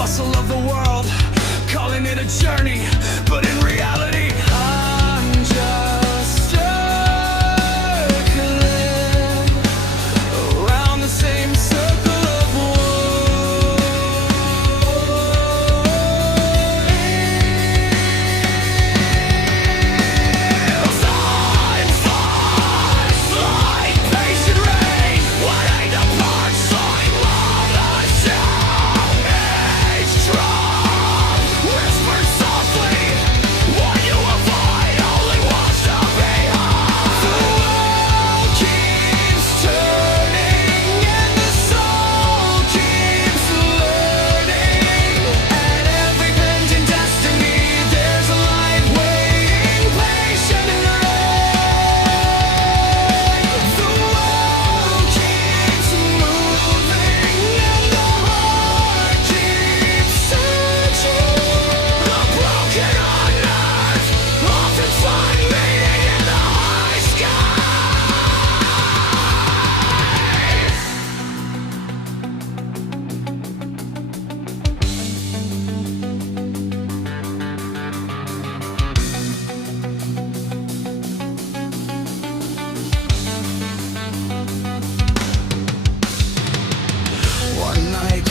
bustle of the world, calling it a journey, but in reality, I'm just circling around the same circle of wood. Time flies like patient rain, what ain't a part sign love the sound age drum, whispered softly, what you avoid only wants to be heard. The world keeps turning and the soul keeps learning, and every bend in destiny there's a light waiting patient in the rain. The world keeps moving and the heart keeps searching. The broken on earth often find meaning in the high sky. One night,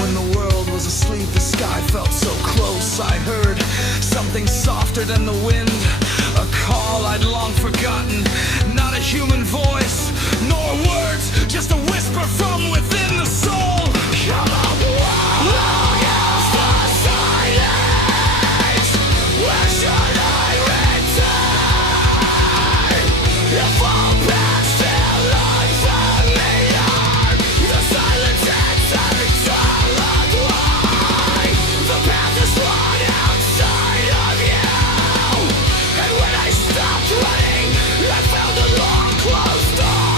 when the world was asleep, the sky felt so close. I heard something softer than the wind, a call I'd long forgotten. Not a human voice, nor words, just a whisper from within the soul. Come on, long is the silence. Where should I return? If all paths feel unfamiliar, the silence enters solid light. The path is long outside of you, and when I stopped running, I found a long closed door.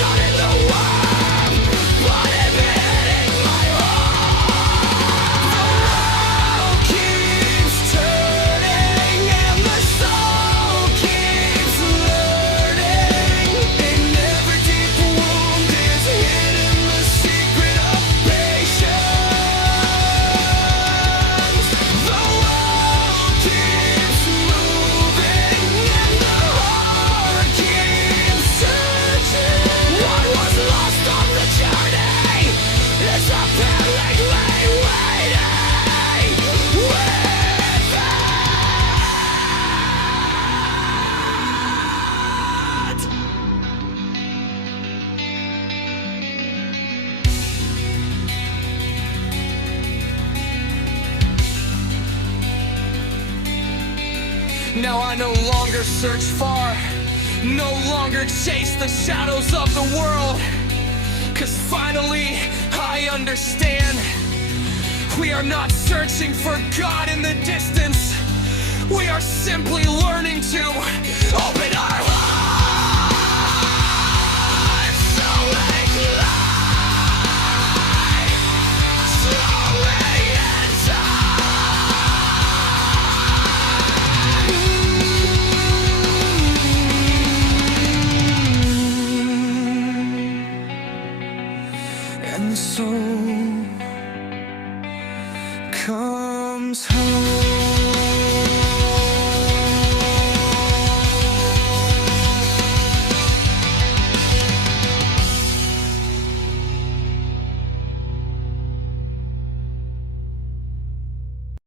Not in the world, but in my heart. The world keeps turning and the soul keeps learning. In every deep wound is hidden the secret of patience. The world keeps moving and the heart keeps searching. What was lost on the journey is apparently waiting with Now I no longer search far, no longer chase the shadows of the world, 'cause finally I understand. We are not searching for God in the distance, we are simply learning to open our hearts so make light slowly enter. And so